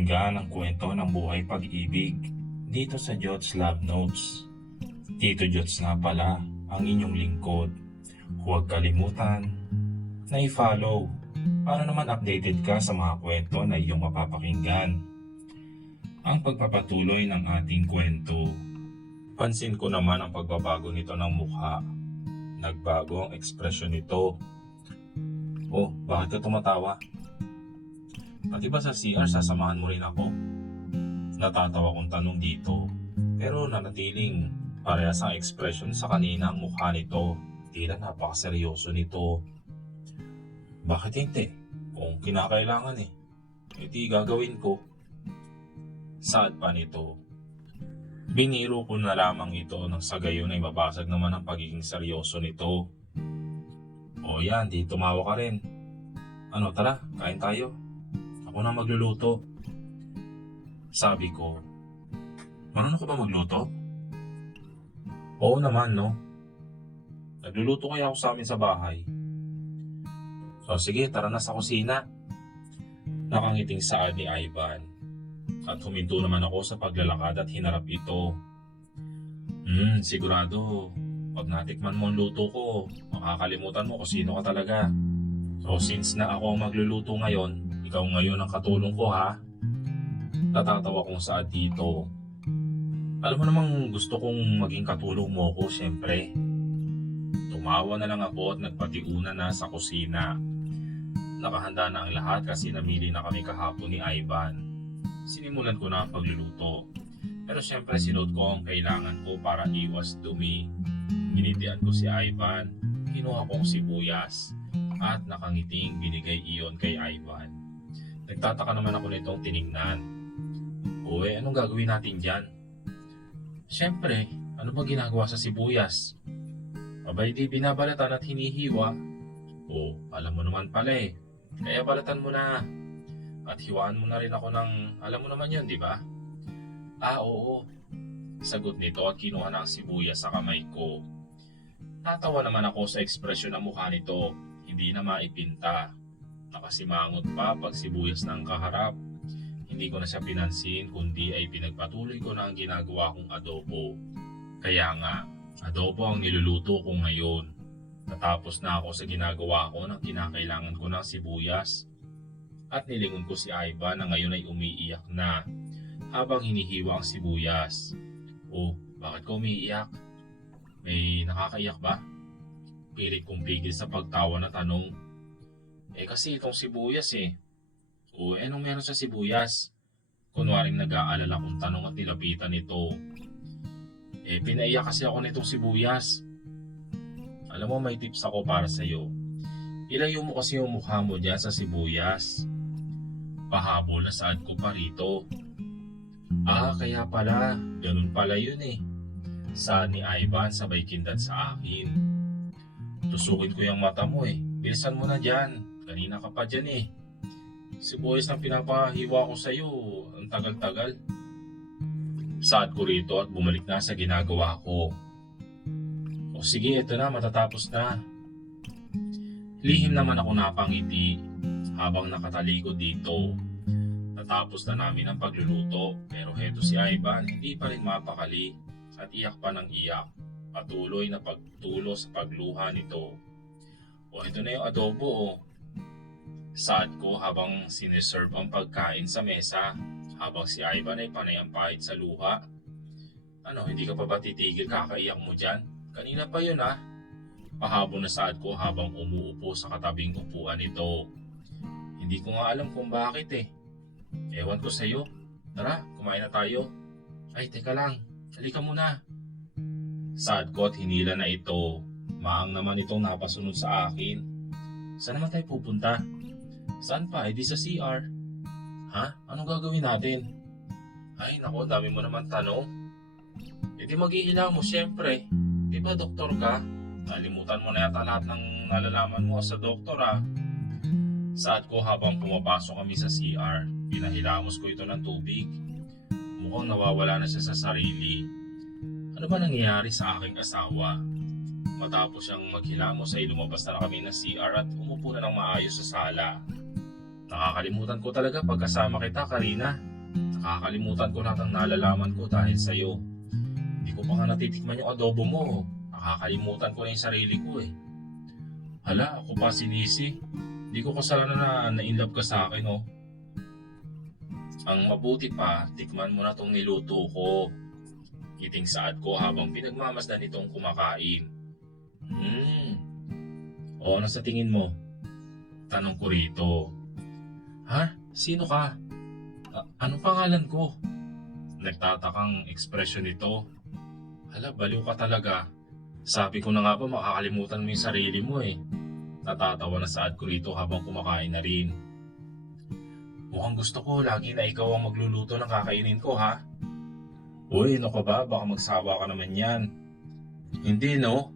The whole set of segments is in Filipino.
pakinggan ang kwento ng buhay pag-ibig dito sa Jots Love Notes. Tito Jots nga pala ang inyong lingkod. Huwag kalimutan na i-follow para naman updated ka sa mga kwento na iyong mapapakinggan. Ang pagpapatuloy ng ating kwento. Pansin ko naman ang pagbabago nito ng mukha. Nagbago ang ekspresyon nito. Oh, bakit ka tumatawa? Pati ba sa CR sasamahan mo rin ako? Natatawa kong tanong dito, pero nanatiling parehas ang ekspresyon sa kanina ang mukha nito. Tila napakaseryoso nito. Bakit hindi? Kung kinakailangan di gagawin ko. Saad pa nito. Biniro ko na lamang ito nang sa gayon ay mabasag naman ang pagiging seryoso nito. O yan, di tumawa ka rin. Ano, tara, kain tayo. Ako na magluluto. Sabi ko, marunong ka ba magluto? Oo naman, no? Nagluluto kaya ako sa amin sa bahay. So sige, tara na sa kusina. Nakangiting saad ni Ivan. At huminto naman ako sa paglalakad at hinarap ito. Sigurado, pag natikman mo ang luto ko, makakalimutan mo kung sino ka talaga. So since na ako ang magluluto ngayon, ikaw ngayon ang katulong ko ha. Natatawa kong saad dito. Alam mo namang gusto kong maging katulong mo ko, syempre. Tumawa na lang ako at nagpatiuna na sa kusina. Nakahanda na ang lahat kasi namili na kami kahapon ni Ivan. Sinimulan ko na ang pagluluto. Pero syempre sinuot ko ang kailangan ko para iwas dumi. Ginitian ko si Ivan, kinuha kong sibuyas, at nakangiting binigay iyon kay Ivan. Nagtataka naman ako nitong tiningnan. Uwe, anong gagawin natin dyan? Syempre, ano ba ginagawa sa sibuyas? Abay di binabalatan at hinihiwa. O, alam mo naman pala Kaya balatan mo na. At hiwaan mo na rin ako ng, alam mo naman yun, di ba? Oo. Sagot nito at kinuha na ang sibuyas sa kamay ko. Natawa naman ako sa ekspresyon ng mukha nito. Hindi na maipinta. Nakasimangot pa pag sibuyas ng kaharap. Hindi ko na siya pinansin kundi ay pinagpatuloy ko na ang ginagawa kong adobo. Kaya nga, adobo ang niluluto ko ngayon. Natapos na ako sa ginagawa ko nang kinakailangan ko ng sibuyas. At nilingon ko si Ivan na ngayon ay umiiyak na habang hinihiwa ang sibuyas. Oh, bakit ka umiiyak? May nakakaiyak ba? Pilit kong pigil sa pagtawa na tanong. Kasi itong sibuyas O, anong meron sa sibuyas? Kunwaring nag-aalala kong tanong at nilapitan nito. Pinaiyak kasi ako nitong sibuyas. Alam mo, may tips ako para sa'yo. Ilayo mo kasi yung mukha mo dyan sa sibuyas. Pahabol na saad ko pa rito. Kaya pala, ganun pala yun Saad ni Ivan sabay kindat sa akin. Tusukin ko yung mata mo Bilisan mo na dyan. Kanina ka pa dyan Sibuyas na pinapahiwa ko sa'yo. Ang tagal-tagal. Saad ko rito at bumalik na sa ginagawa ko. O sige, ito na, matatapos na. Lihim naman ako napangiti habang nakatalikod dito. Natapos na namin ang pagluluto pero heto si Ivan hindi pa rin mapakali at iyak pa ng iyak. Patuloy na pagtulo sa pagluha nito. O ito na yung adobo Saad ko habang sineserve ang pagkain sa mesa habang si Ivan ay panay ang pahit sa luha. Ano, hindi ka pa ba titigil kakaiyak mo dyan? Kanina pa yun Pahabol na saad ko habang umuupo sa katabing upuan nito. Hindi ko nga alam kung bakit Ewan ko sa'yo. Tara, kumain na tayo. Ay, teka lang. Halika muna. Saad ko at hinila na ito. Maang naman itong napasunod sa akin. Saan naman tayo pupunta? Saan pa? Di sa CR. Ha? Anong gagawin natin? Ay, naku, dami mo naman tanong. Di maghihila mo, syempre. Di ba doktor ka? Nalimutan mo na yata lahat ng nalalaman mo sa doktor Saad ko habang pumapasok kami sa CR. Pinahilamos ko ito ng tubig. Mukhang nawawala na siya sa sarili. Ano ba nangyayari sa aking asawa? Matapos siyang maghilamos ay lumabas na kami ng CR at umupo na ng maayos sa sala. Nakakalimutan ko talaga pagkasama kita, Karina. Nakakalimutan ko lahat ng nalalaman ko dahil sa'yo. Hindi ko pa nga natitikman yung adobo mo. Nakakalimutan ko na yung sarili ko eh. Hala, ako pa si Lizzie. Hindi ko kasalanan na na-inlove ka sa akin oh. Ang mabuti pa, tikman mo na tong niluto ko. Kiting saad ko habang pinagmamasdan itong kumakain. O ano sa tingin mo? Tanong ko rito. Ha? Sino ka? Anong pangalan ko? Nagtatakang ekspresyon nito. Hala, baliw ka talaga. Sabi ko na nga ba makakalimutan mo yung sarili mo eh. Natatawa na saad ko rito habang kumakain na rin. Mukhang gusto ko lagi na ikaw ang magluluto ng kakainin ko ha? Uy, ano ka ba? Baka magsawa ka naman yan. Hindi no?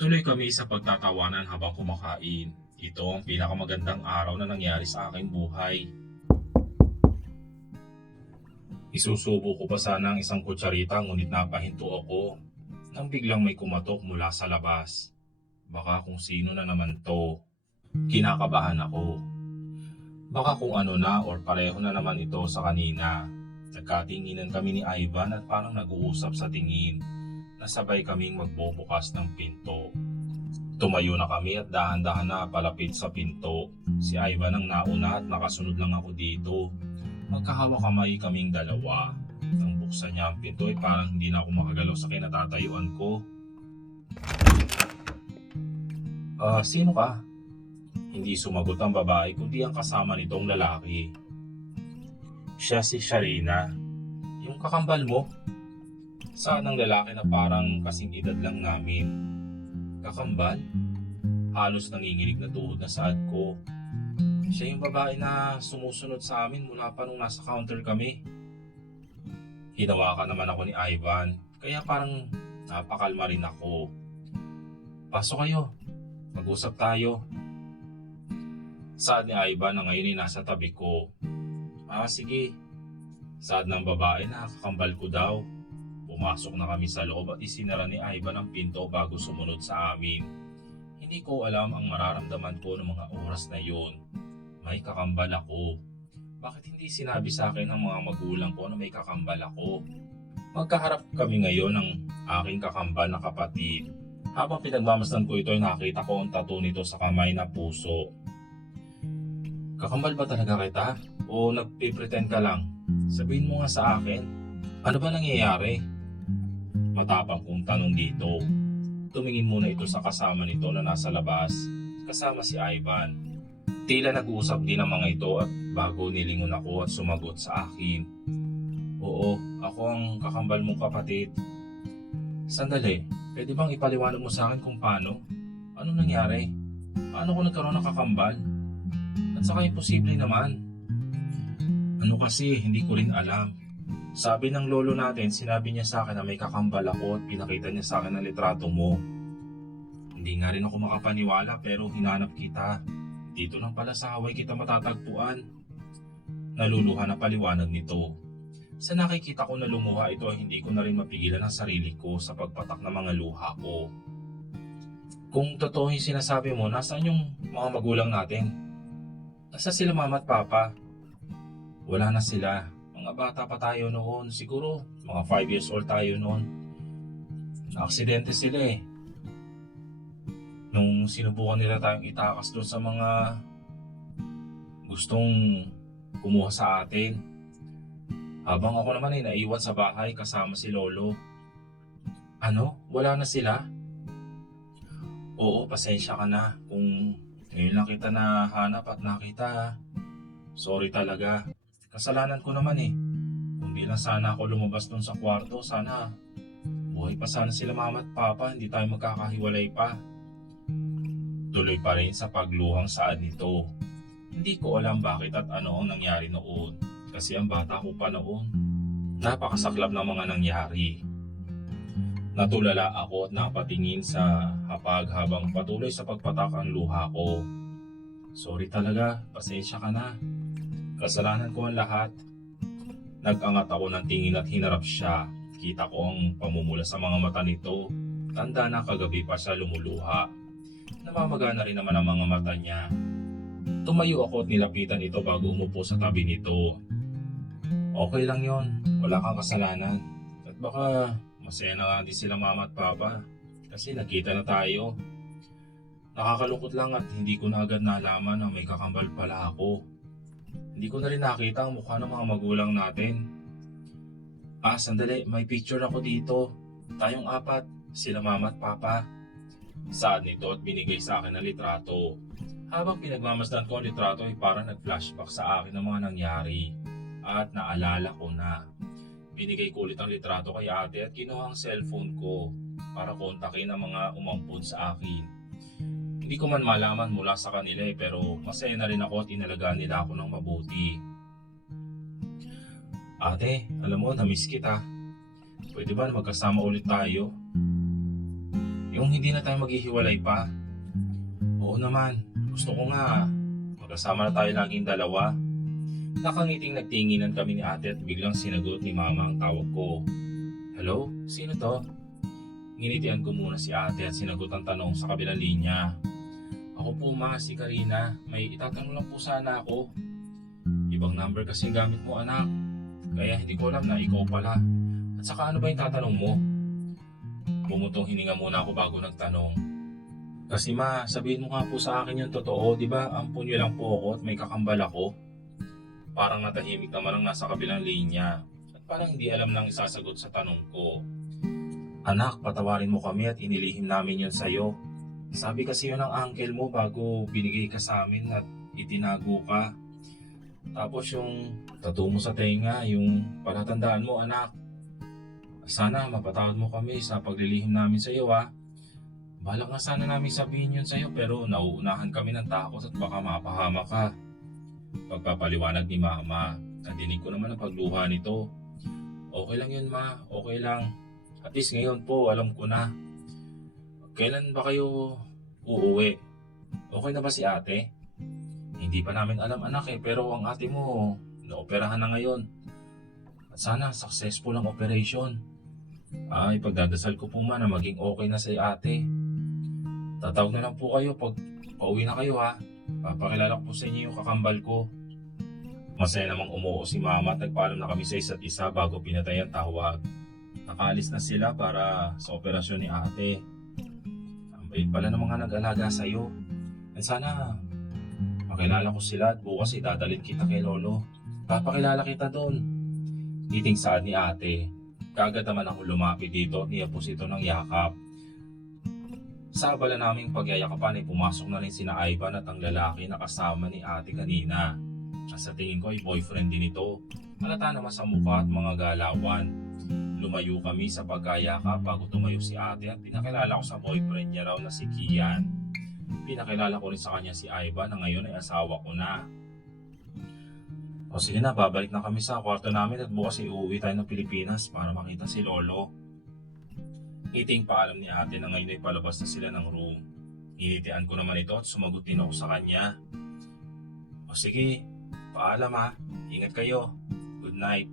Tuloy kami sa pagtatawanan habang kumakain. Ito ang pinakamagandang araw na nangyari sa aking buhay. Isusubo ko pa sana ang isang kutsarita ngunit napahinto ako nang biglang may kumatok mula sa labas. Baka kung sino na naman to. Kinakabahan ako. Baka kung ano na or pareho na naman ito sa kanina. Nagkatinginan kami ni Ivan at parang nag-uusap sa tingin. Nasabay kaming magbubukas ng pinto. Tumayo na kami at dahan-dahan na palapit sa pinto. Si Ivan ang nauna at nakasunod lang ako dito. Magkahawa kamay kaming dalawa. Nang buksan niya ang pinto ay parang hindi na ako makagalaw sa kinatatayuan ko. Sino ka? Hindi sumagot ang babae kundi ang kasama nitong lalaki. Siya si Sharina. Yung kakambal mo? Saan ang lalaki na parang kasing edad lang namin? Kakambal? Halos nanginginig na tuhod na saad ko. Siya yung babae na sumusunod sa amin mula pa nung nasa counter kami. Hinawakan naman ako ni Ivan, kaya parang napakalma rin ako. Pasok kayo, mag-usap tayo. Saad ni Ivan na ngayon ay nasa tabi ko. Sige. Saad ng babae na kakambal ko daw. Pumasok na kami sa loob at isinara ni Ivan ang pinto bago sumunod sa amin. Hindi ko alam ang mararamdaman ko ng mga oras na yun. May kakambal ako. Bakit hindi sinabi sa akin ng mga magulang ko na may kakambal ako? Magkaharap kami ngayon ng aking kakambal na kapatid. Habang pinagmamasdan ko ito ay nakita ko ang tattoo nito sa kamay na puso. Kakambal ba talaga kita? O nagpipretend ka lang? Sabihin mo nga sa akin. Ano ba nangyayari? Matapang kong tanong dito. Tumingin muna ito sa kasama nito na nasa labas. Kasama si Ivan. Tila nag-uusap din ang mga ito at bago nilingon ako at sumagot sa akin. Oo, ako ang kakambal mong kapatid. Sandali, pwede bang ipaliwanag mo sa akin kung paano? Ano nangyari? Paano ko nagkaroon ng kakambal? At saka imposible naman. Ano kasi, hindi ko rin alam. Sabi ng lolo natin, sinabi niya sa akin na may kakambal ako at pinakita niya sa akin ang litrato mo. Hindi nga rin ako makapaniwala pero hinanap kita. Dito lang pala sa Hawaii kita matatagpuan. Naluluha na paliwanag nito. Sa nakikita ko na lumuha ito ay hindi ko na rin mapigilan ang sarili ko sa pagpatak ng mga luha ko. Kung totoo yung sinasabi mo, nasaan yung mga magulang natin? Nasa sila mama at papa? Wala na sila. Mga bata pa tayo noon. Siguro mga 5 years old tayo noon. Naaksidente sila eh. Nung sinubukan nila tayong itakas doon sa mga gustong kumuha sa atin. Habang ako naman ay naiwan sa bahay kasama si Lolo. Ano? Wala na sila? Oo, pasensya ka na kung ngayon lang kita nahanap at nakita. Sorry talaga. Kasalanan ko naman eh. Kung di lang sana ako lumabas doon sa kwarto, sana buhay pa sana sila mama at papa, hindi tayo magkakahiwalay pa. Tuloy pa rin sa pagluhang saad nito. Hindi ko alam bakit at ano ang nangyari noon. Kasi ang bata ko pa noon. Napakasaklap ng mga nangyari. Natulala ako at napatingin sa hapag habang patuloy sa pagpatak ang luha ko. Sorry talaga, pasensya ka na. Kasalanan ko ang lahat. Nag-angat ako ng tingin at hinarap siya. Kita ko ang pamumula sa mga mata nito. Tanda na kagabi pa siya lumuluha. Namamaga na rin naman ang mga mata niya. Tumayo ako at nilapitan ito bago umupo sa tabi nito. Okay lang yon, wala kang kasalanan. At baka masaya na nga din sila mama at papa kasi nagkita na tayo. Nakakalungkot lang at hindi ko na agad nalaman na may kakambal pala ako. Hindi ko na rin nakita ang mukha ng mga magulang natin. Sandali, may picture ako dito. Tayong apat, sila mama at papa. Saad nito at binigay sa akin ang litrato. Habang pinagmamasdan ko ang litrato ay parang nag-flashback sa akin ng mga nangyari. At naalala ko na. Binigay ko ulit ang litrato kay ate at kinuha ang cellphone ko para kontakin ang mga umampun sa akin. Hindi ko man malaman mula sa kanila pero masaya na rin ako at inalagaan nila ako ng mabuti. Ate, alam mo, na-miss kita. Pwede ba magkasama ulit tayo? Yung hindi na tayo maghihiwalay pa. Oo naman, gusto ko nga. Magkasama na tayo laging dalawa. Nakangiting nagtinginan kami ni ate at biglang sinagot ni mama ang tawag ko. Hello? Sino to? Nginitian ko muna si ate at sinagot ang tanong sa kabilang linya. Ako po ma, si Karina. May itatanong lang po sana ako. Ibang number kasi gamit mo anak. Kaya hindi ko alam na ikaw pala. At saka ano ba yung tatanong mo? Bumutong hininga muna ako bago nagtanong. Kasi ma, sabihin mo nga po sa akin yung totoo, di ba? Ampun niyo lang po ako at may kakambal ako. Parang natahimik naman ang nasa kabilang linya. At parang hindi alam nang isasagot sa tanong ko. Anak, patawarin mo kami at inilihim namin yun sa'yo. Sabi kasi yun ng uncle mo bago binigay ka sa amin at itinago ka. Tapos yung tattoo mo sa tenga, yung palatandaan mo anak. Sana mapatawad mo kami sa paglilihim namin sa iyo ha. Balak nga sana namin sabihin yun sa iyo pero nauunahan kami ng takot at baka mapahama ka. Pagpapaliwanag ni mama, nadinig ko naman ang pagluha nito. Okay lang yun ma, okay lang. At least ngayon po alam ko na. Kailan ba kayo uuwi? Okay na ba si ate? Hindi pa namin alam anak pero ang ate mo naoperahan na ngayon. At sana successful ang operation. Pagdadasal ko po man na maging okay na si ate. Tatawag na lang po kayo pag pauwi na kayo ha. Papakilala ko po sa inyo yung kakambal ko. Masaya namang umuo si mama at nagpaalam na kami sa isa't isa bago pinatay ang tawag. Nakaalis na sila para sa operasyon ni ate. Ang bait pala ng mga nag-alaga sa'yo. At sana makilala ko sila at bukas idadalhin kita kay lolo. Papakilala kita doon. Iting saad ni ate. Kaagad naman ako lumapit dito at niyapos ito ng yakap. Sa abala naming pagyayakapan ay pumasok na rin sina Ivan at ang lalaki na kasama ni ate kanina. At sa tingin ko ay boyfriend din ito. Halata naman sa mukha at mga galawan. Lumayo kami sa pagkayakap bago tumayo si ate at pinakilala ko sa boyfriend niya raw na si Kian. Pinakilala ko rin sa kanya si Ivan na ngayon ay asawa ko na. O sige na, babalik na kami sa kwarto namin at bukas uuwi tayo ng Pilipinas para makita si Lolo. Iting paalam ni ate na ngayon ay palabas na sila ng room. Initian ko naman ito at sumagot din ako sa kanya. O sige, paalam ha. Ingat kayo. Good night.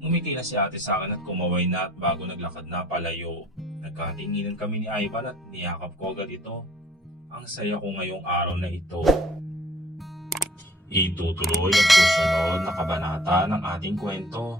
Ngumiti na si ate sa akin at kumaway na at bago naglakad na palayo. Nagkatinginan kami ni Ivan at niyakap ko agad ito. Ang saya ko ngayong araw na ito. Itutuloy ang susunod na kabanata ng ating kwento.